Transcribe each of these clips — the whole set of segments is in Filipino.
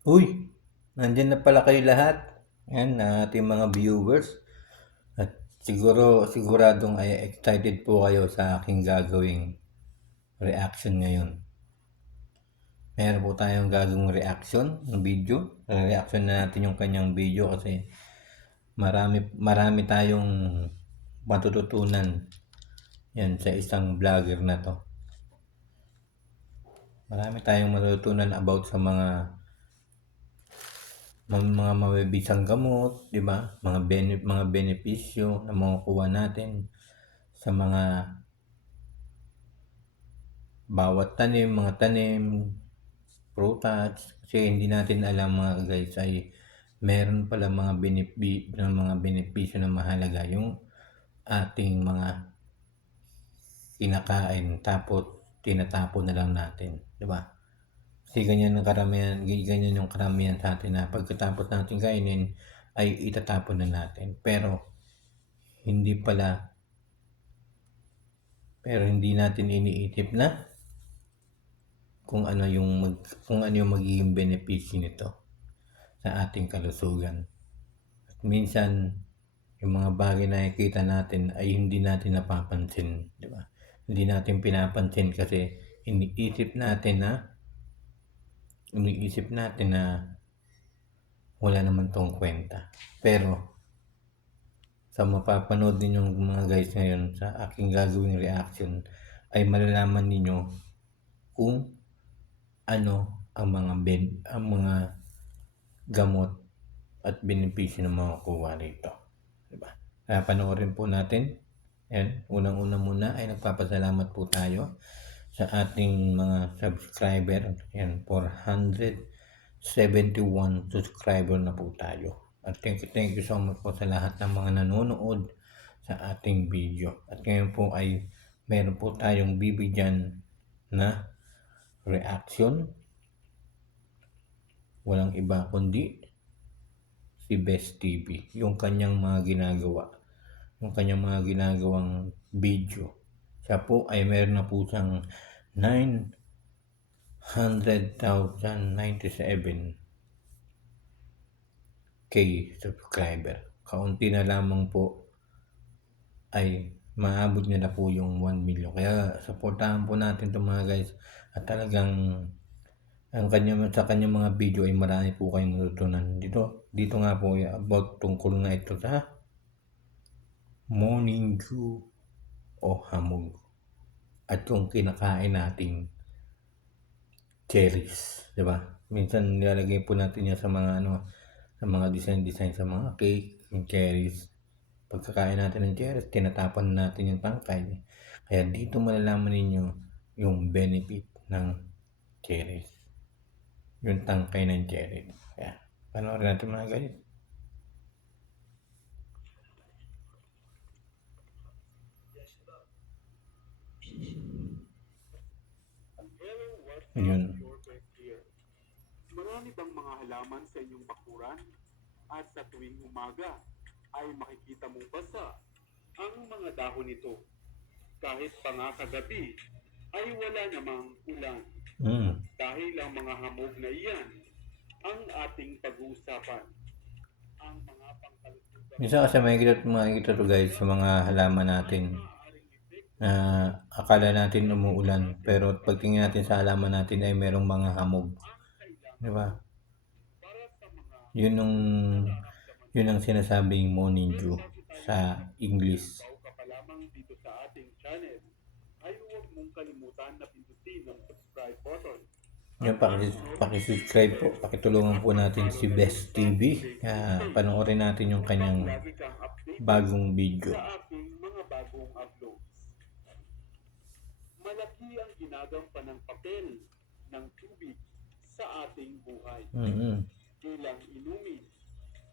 Uy, nandiyan na pala kayo lahat. Yan, ating mga viewers. At siguradong ay excited po kayo sa aking gagawing reaction ngayon. Meron po tayong gagawing reaction ng video. Reaction na natin yung kanyang video kasi marami tayong matututunan yan sa isang vlogger na to. Marami tayong matututunan about sa mga mabibisang gamot, 'di ba? Mga benepisyo na makukuha natin sa mga bawat mga tanim, prutas, kasi hindi natin alam mga guys ay meron pala mga benepisyo na mahalaga yung ating mga kinakain tapos tinatapon na lang natin, 'di ba? Kasi ganyan yung karamihan sa atin na pagkatapos natin kainin ay itatapon na natin. Hindi pala, pero hindi natin iniisip na kung ano yung magiging benepisyo nito sa ating kalusugan. At minsan, yung mga bagay na nakikita natin ay hindi natin napapansin, di ba? Hindi natin pinapansin kasi iniisip natin na wala naman tong kwenta. Pero sa mapapanood ninyong mga guys ngayon sa aking gagawing reaction ay malalaman ninyo kung ano ang mga gamot at benepisyo na makukuha rito. Diba? Kaya panoorin po natin. Yan, unang-una muna ay nagpapasalamat po tayo sa ating mga subscriber. Yan, 471 subscriber na po tayo. At thank you so much po sa lahat ng mga nanonood sa ating video. At ngayon po ay meron po tayong bibigyan na reaction. Walang iba kundi si Best TV. Yung kanyang mga ginagawang video. Siya po ay meron na po siyang 900,097K subscriber. Kaunti na lamang po ay maabot niya na po yung 1 million. Kaya supportahan po natin itong mga guys. At talagang sa kanyang mga video ay marami po kayong matutunan. Dito nga po about tungkol nga ito sa morning dew o hamog. At yung kinakain nating cherries, 'di ba? Minsan nilalagay po natin yan sa mga design sa mga cake, yung cherries. Pagkakain natin ng cherries, tinatapon natin yung tangkay. Kaya dito malalaman ninyo yung benefit ng cherries. Yung tangkay ng cherries. Kaya panoorin natin mga guys. Yun. Marami bang mga halaman sa inyong bakuran? At sa tuwing umaga ay makikita mong basa ang mga dahon nito. Kahit pa nga kagabi ay wala namang ulan. Dahil ang mga hamog na iyan ang ating pag-uusapan. Ang mga pangkalusugan. Minsan kasi makikita to guys sa mga halaman natin na akala natin umuulan pero pagtingin natin sa halaman natin ay merong mga hamog. Di ba? Yun ang sinasabing morning dew sa English. Bago ka pa lamang dito sa ating channel, ay huwag mong kalimutan na pindutin ang subscribe button. Yung pakisubscribe po, pakitulungan po natin si Best TV. Panoorin natin yung kanyang bagong video. Sa ating mga bagong uploads. Malaki ang ginagampanan ng papel ng tubig sa ating buhay. Bilang inumin,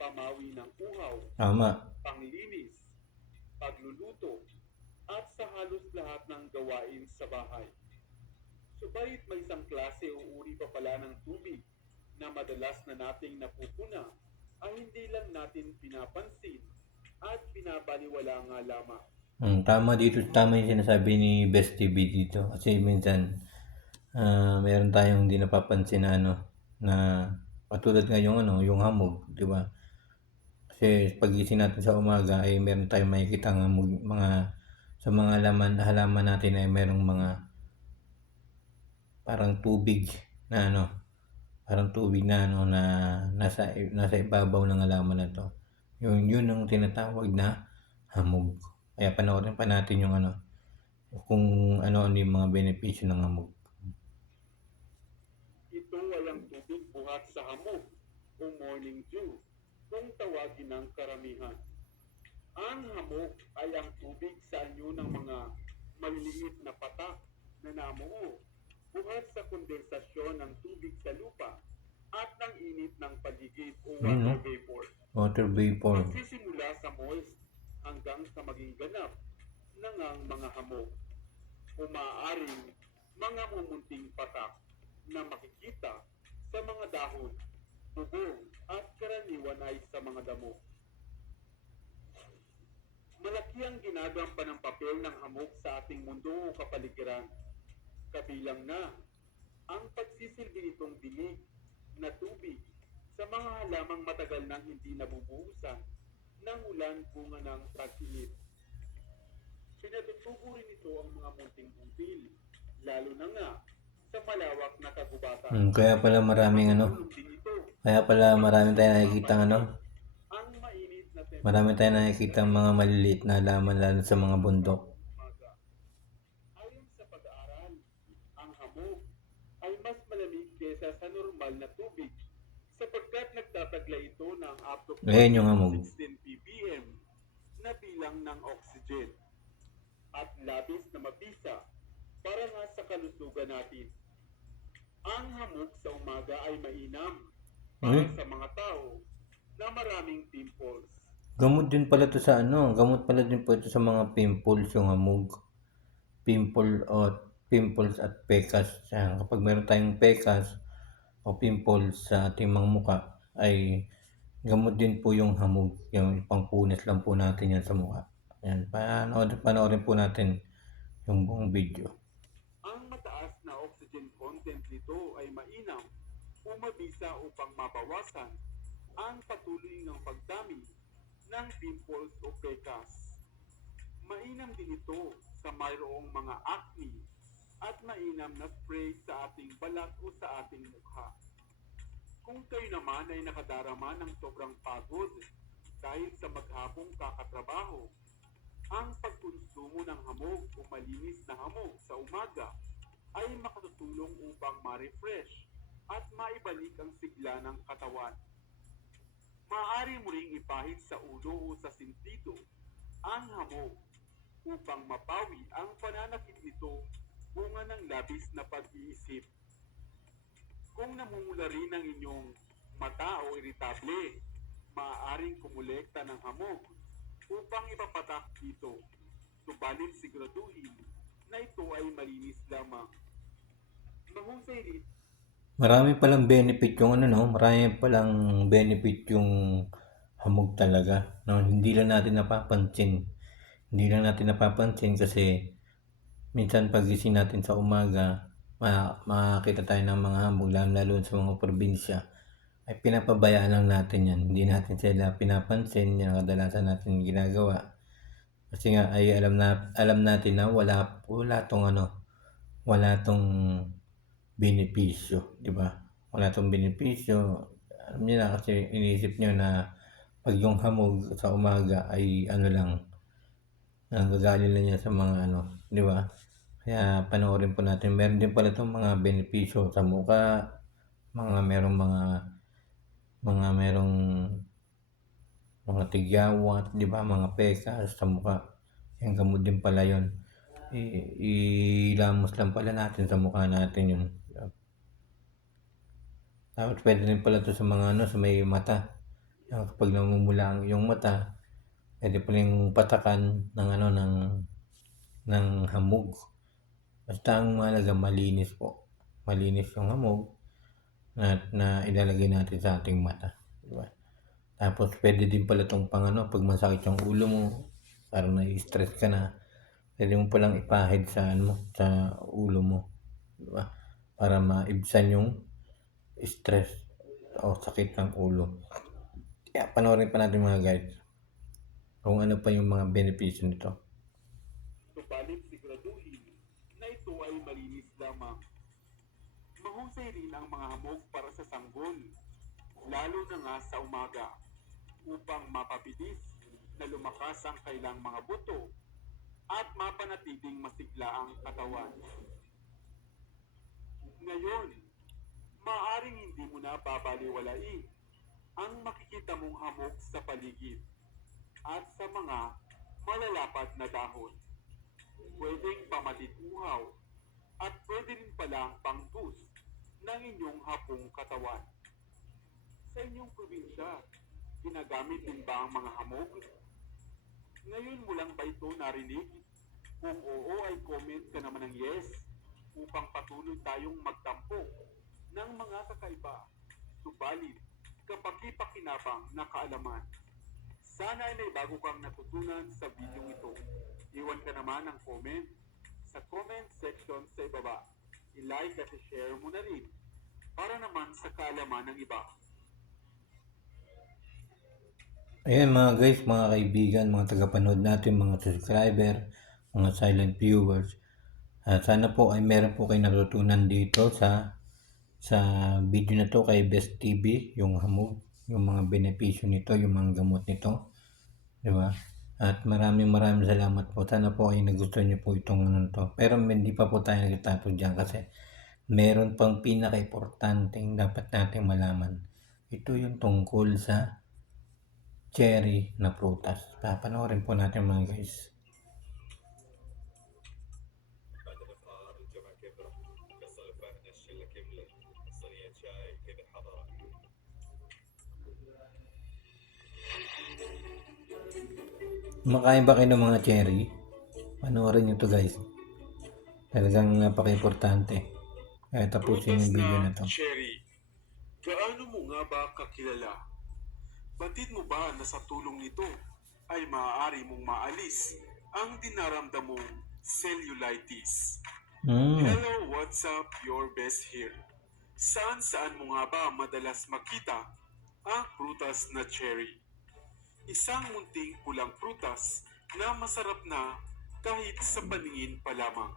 pamawi ng uhaw, Tama. panglinis, pagluluto, at sa halos lahat ng gawain sa bahay. Subalit may isang klase o uri pa pala ng tubig na madalas na nating napupuna ay hindi lang natin pinapansin at pinabaliwala nga lamang. Tama yung sinasabi ni Best TV dito kasi minsan meron tayong hindi napapansin na Katulad nga yung ano, yung hamog, 'di ba? Kasi paggising natin sa umaga ay meron tayong makikitang hamog, mga sa mga halaman natin ay merong mga parang tubig na ano, parang tubig na ano na nasa ibabaw ng halaman na 'to. Yun ang tinatawag na hamog. Kaya panoorin pa natin yung ano, kung ano-ano yung mga benepisyo ng hamog. Ito ay ang tubig buhat sa hamog o morning dew kung tawagin ng karamihan. Ang hamog ay ang tubig sa anyo ng mga maliliit na patak na namuo buhat sa kondensasyon ng tubig sa lupa at ng init ng paligid o Ayun, no? water vapor. Water vapor. Magsisimula sa moist hanggang sa maging ganap ng ang mga hamog o maaaring mga mumunting patak na makikita sa mga dahon, bubong at karaniwan ay sa mga damo. Malaki ang ginagampanan ng papel ng hamog sa ating mundo o kapaligiran. Kabilang na ang pagsisilbi nitong dilig na tubig sa mga halamang matagal nang hindi nabubuhusan ng ulan bunga ng tag-init. Pinatutubo rin ito ang mga munting butil, lalo na nga sa malawak na kagubatan. Kaya pala maraming ano, kaya pala marami tayong nakikita ano, Ang mainit na marami tayong nakikita mga maliliit na halaman lalo sa mga bundok. umaga. Ayon sa pag-aaral, ang hamog ay mas malamig kaysa sa normal na tubig sapagkat nagtatagla ito ng up to Ayan yung hamog. 16 ppm na bilang ng oxygen at labis na mabisa para nga sa kalusugan natin. Ang hamog sa umaga ay mainam para sa mga tao na maraming pimples. Gamot din pala to sa ano, gamot pala din po ito sa mga pimples yung hamog. Pimples at pekas. Yan, kapag meron tayong pekas o pimples sa ating mga muka ay gamot din po yung hamog. Yung pangpunas lang po natin yan sa mukha. Yan, panoorin po natin yung buong video. Ang mataas na oxygen content nito ay mainam o mabisa upang mabawasan ang patuloy ng pagdami ng pimples o pekas. Mainam din ito sa mayroong mga acne at mainam na spray sa ating balat o sa ating mukha. Kung kayo naman ay nakadarama ng sobrang pagod dahil sa maghapong kakatrabaho, ang pagkonsumo ng hamog o malinis na hamog sa umaga ay makatutulong upang ma-refresh at maibalik ang sigla ng katawan. Maaari mo ring ipahid sa ulo o sa sentido ang hamog upang mapawi ang pananakit nito bunga ng labis na pag-iisip. Kung namumula rin ang inyong mata o iritable, maaaring kumulekta ng hamog upang ipapatak dito. Subalit siguraduhin na ito ay malinis lamang. Mahusay rin Marami palang benefit yung ano, no? Marami palang benefit yung hamog talaga, no? Hindi lang natin napapansin. Hindi lang natin napapansin kasi minsan pagising natin sa umaga, makakita tayo ng mga hamog, lalo sa mga probinsya. Ay pinapabayaan lang natin yan. Hindi natin sila pinapansin, yung kadalasan natin ginagawa. Kasi nga ay alam natin na wala tong benepisyo, di ba? Wala tong benepisyo. Alam niyo na kasi iniisip niyo na pag yung hamog sa umaga ay ano lang, nanggagaling lang yan sa mga ano, di ba? Kaya panoorin po natin. Meron din pala itong mga benepisyo sa mukha, merong mga tigyawat, di ba? Mga pekas sa mukha. Yung gamot din pala yun. Ilamos lang pala natin sa mukha natin yun. Tapos pwede rin pala ito sa mga sa may mata. Kapag namumula ang iyong mata, pwede pala yung patakan ng hamog. Basta ang mahalaga malinis po. Malinis yung hamog na ilalagay natin sa ating mata. Diba? Tapos pwede din pala itong pag masakit yung ulo mo, parang na-stress ka na, pwede mo palang ipahid sa ulo mo. Diba? Para maibsan yung stress. o sakit ng ulo. Kaya panoorin pa natin mga guys kung ano pa yung mga benepisyo nito. Subalit siguraduhin na ito ay malinis lamang. Mahusay rin ang mga hamog para sa sanggol, lalo na nga sa umaga, upang mapabilis na lumakas ang kailang mga buto at mapanatiling masigla ang katawan. Ngayon, maaring hindi mo na babaliwalain ang makikita mong hamog sa paligid at sa mga malalapad na dahon. Pwedeng pamatituhaw at pwede rin palang pang-boost ng inyong hapong katawan. Sa inyong probinsya, ginagamit din ba ang mga hamog? Ngayon mo lang ba ito narinig? Kung oo ay comment ka naman ng yes upang patuloy tayong magtampok ng mga kakaiba, subalit kapaki-pakinabang na kaalaman. Sana ay may bago kang natutunan sa video ito. Iwan ka naman ng comment sa comment section sa ibaba. I-like at i-share mo na rin para naman sa kaalaman ng iba. Ayan mga guys, mga kaibigan, mga tagapanood natin, mga subscriber, mga silent viewers. Sana po ay meron po kayo natutunan dito sa video na to kay Best TV, yung hamog, yung mga benepisyo nito, yung mga gamot nito. Diba? At maraming salamat po. Sana po ay nagustuhan niyo po itong ano to. Pero hindi pa po tayo nagtatapos dyan kasi meron pang pinaka-importanting dapat nating malaman. Ito yung tungkol sa cherry na prutas. Papanoorin po natin mga guys. Makain ba kayo ng mga cherry? Panoorin nyo to guys. Talagang napaka-importante. Kaya tapusin yung video na to. Cherry, gaano mo nga ba kakilala? Batid mo ba na sa tulong nito ay maaari mong maalis ang dinaramdam mong cellulitis? Hello, what's up? Your best here. Saan mo nga ba madalas makita ang prutas na cherry? Isang munting pulang prutas na masarap na kahit sa paningin pa lamang.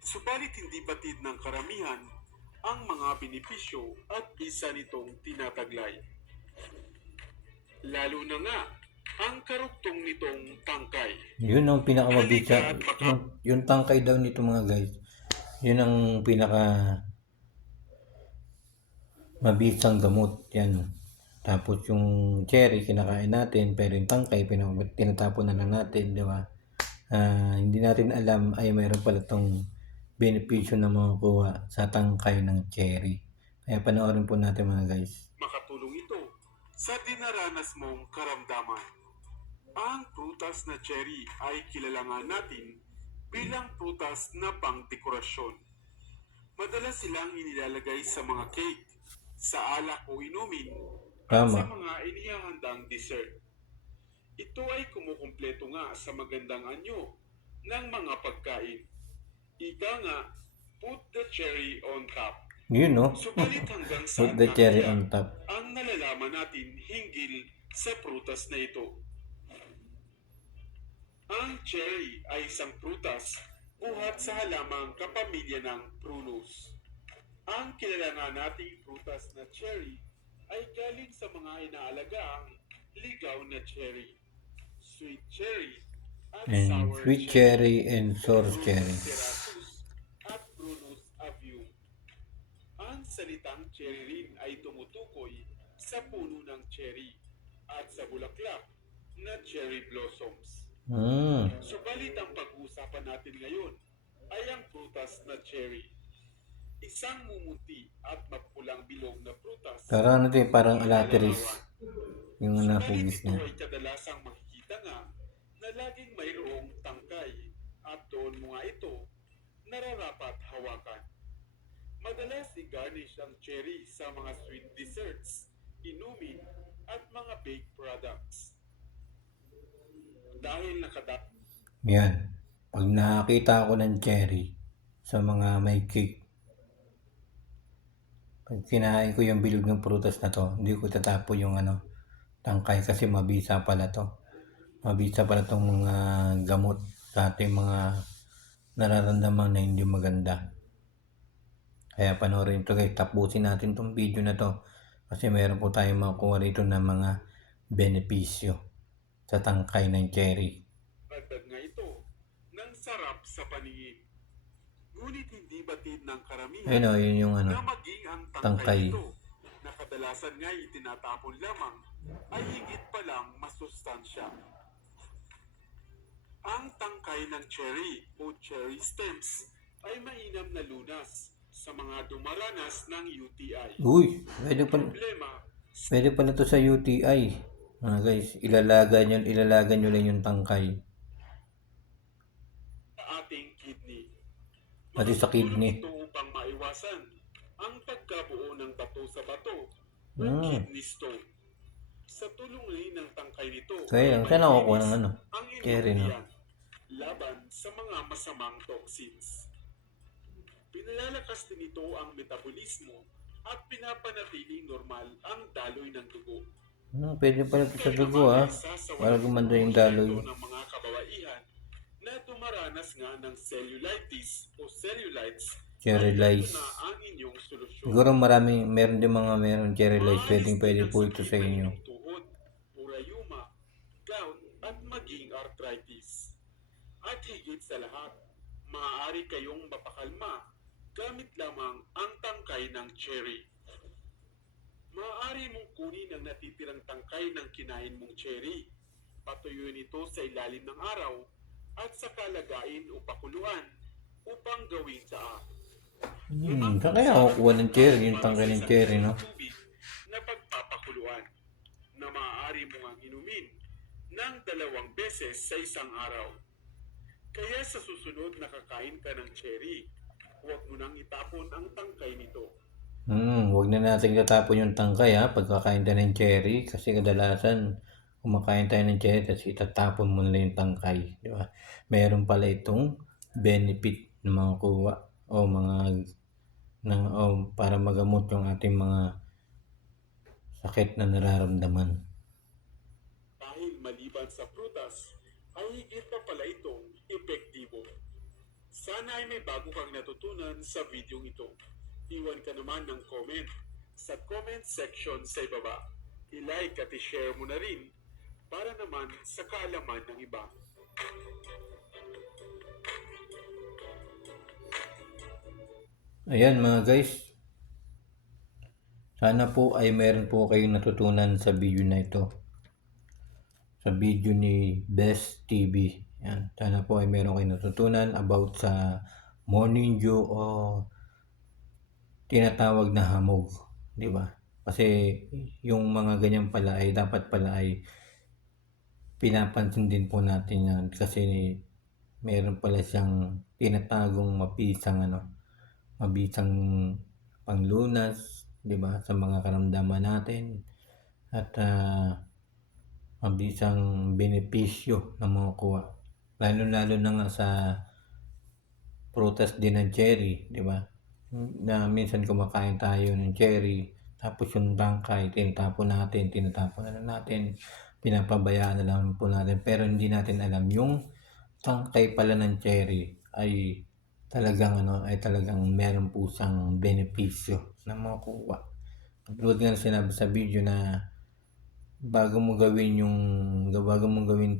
Subalit hindi batid ng karamihan ang mga benepisyo at bisa nitong tinataglay. Lalo na nga ang karugtong nitong tangkay. Yun ang pinakamabisa. Yung tangkay daw nito mga guys. Yun ang pinaka mabisang gamot. Yan. Tapos yung cherry kinakain natin, pero yung tangkay tinatapon na lang natin, di ba? Hindi natin alam ay mayroon pala itong benepisyo na makukuha sa tangkay ng cherry. Kaya panoorin po natin mga guys. Makatulong ito sa dinaranas mong karamdaman. Ang prutas na cherry ay kilala nga natin bilang prutas na pangdekorasyon. Madalas silang inilalagay sa mga cake, sa alak o inumin, at sa mga inihahandang dessert. Ito ay kumukumpleto nga sa magandang anyo ng mga pagkain. Ika nga, put the cherry on top. Yun no? Subalit hanggang Put saan the cherry kaya on top. ang nalalaman natin hinggil sa prutas na ito. Ang cherry ay isang prutas buhat sa halamang kapamilya ng prunus. Ang kilala nga nating prutas na cherry ay galing sa mga inaalagang ligaw na cherry, sweet cherry, at And sour sweet cherry, cherry and sour Prunus cherry. cerasus at Prunus avium. Ang salitang cherry rin ay tumutukoy sa puno ng cherry at sa bulaklak na cherry blossoms. Subalit ang pag-uusapan natin ngayon ay ang prutas na cherry. Isang mumuti at mapulang bilog na prutas. Parang ano din, parang alateris. Yung napugis niya. Subalit ito ay kadalasang makikita nga na laging mayroong tangkay at doon mo nga ito nararapat hawakan. Madalas i-garnish ang cherry sa mga sweet desserts, inumin at mga baked products. Dahil Yan. Pag nakakita ako ng cherry sa mga may cake, Pag kinain ko yung bilog ng prutas na 'to, hindi ko itatapon yung tangkay kasi mabisa pala 'to. Mabisa pala 'tong mga gamot sa ating mga nararamdaman na hindi maganda. Kaya panoorin ito guys, tapusin natin 'tong video na 'to kasi meron po tayong makukuha rito ng mga benepisyo sa tangkay ng cherry. Dagdag nga ito ng sarap sa paningin. Ngunit hindi batid ng karamihan Ayun o, yun yung na maging ang tangkay tangkay. nito na kadalasan nga itinatapon lamang ay higit palang masustansya. Ang tangkay ng cherry o cherry stems ay mainam na lunas sa mga dumaranas ng UTI. Uy, Problema pwede pala to sa UTI. Guys, ilalaga nyo lang yung tangkay. sa ating kidney. Pati sa kidney. Ito upang maiwasan ang pagkabuo ng bato sa bato o kidney stone. Sa tulong rin ng tangkay nito, Kaya saan nakukuha ng ang cherry, no? immune laban sa mga masamang toxins. Pinalalakas din ito ang metabolismo at pinapanatiling normal ang daloy ng dugo. Pwede pala ito sa dugo para gumanda yung daloy. Ng mga kababaihan na dumaranas nga ng cellulitis o cellulites, Cherry lice. na ang inyong solusyon. Siguro meron din mga meron cherry lice. Pwede po ito sa inyo. Tuhod, urayuma, gout, at maging arthritis. At higit sa lahat, maaari kayong mapakalma gamit lamang ang tangkay ng cherry. Maaari mong kunin ang natitirang tangkay ng kinain mong cherry. Patuyuin ito sa ilalim ng araw at saka lagain o pakuluan upang gawing tsaa. Saan kaya kukuha ng cherry? Yung tangkay ng cherry, no? Tubig na pagpapakuluan na maaari mo ang inumin ng 2 beses sa isang araw. Kaya sa susunod na kakain ka ng cherry, huwag mo nang itapon ang tangkay nito. Huwag na natin tatapon yung tangkay pagkakain tayo ng cherry kasi kadalasan kumakain tayo ng cherry tapos itatapon mo na yung tangkay, di ba? Meron pala itong benefit na mga kuha o para magamot yung ating mga sakit na nararamdaman. Dahil maliban sa prutas, ay higit pa pala itong epektibo. Sana ay may bago kang natutunan sa video ito. Iwan ka naman ng comment sa comment section sa ibaba. I-like at i-share mo na rin para naman sa kaalaman ng iba. Ayan mga guys. Sana po ay meron po kayong natutunan sa video na ito. Sa video ni Best TV. Yan. Sana po ay meron kayong natutunan about sa morning dew o tinatawag na hamog, di ba? Kasi yung mga ganyan pala ay dapat pala ay pinapansin din po natin yan kasi meron pala siyang tinatagong mabisang panglunas, di ba, sa mga karamdaman natin at mabisang benepisyo na makukuha. Lalo na nga sa prutas din ng cherry, di ba? Na minsan kumakain tayo ng cherry, tapos yung tangkay, tinatapon na lang natin, pinapabayaan na lang po natin, pero hindi natin alam yung tangkay pala ng cherry ay talagang meron po siyang benepisyo na makukuha. Tulad nga sinabi sa video na bago mo gawin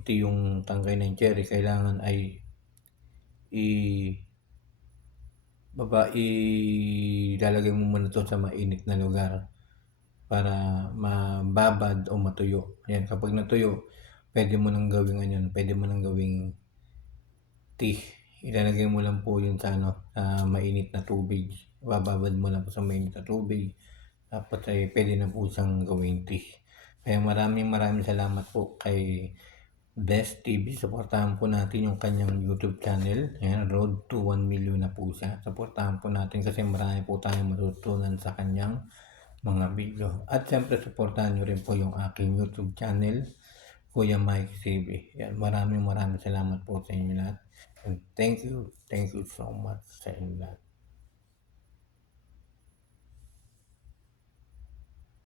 tea yung tangkay ng cherry, kailangan ay ilalagay mo muna ito sa mainit na lugar para mababad o matuyo. Ayan, kapag natuyo, pwede mo nang gawing tea. Ilalagay mo lang po yun sa mainit na tubig. Bababad mo lang po sa mainit na tubig. Tapos ay pwede na po siyang gawing tea. Kaya maraming salamat po kay Best TV. Supportahan po natin yung kanyang YouTube channel. Ayan, road to 1 million na po siya. Supportahan po natin kasi marami po tayong matutunan sa kanyang mga video. At siyempre supportahan nyo rin po yung aking YouTube channel, Kuya Mike TV. Ayan, maraming salamat po sa inyo lahat. And thank you so much sa inyo lahat.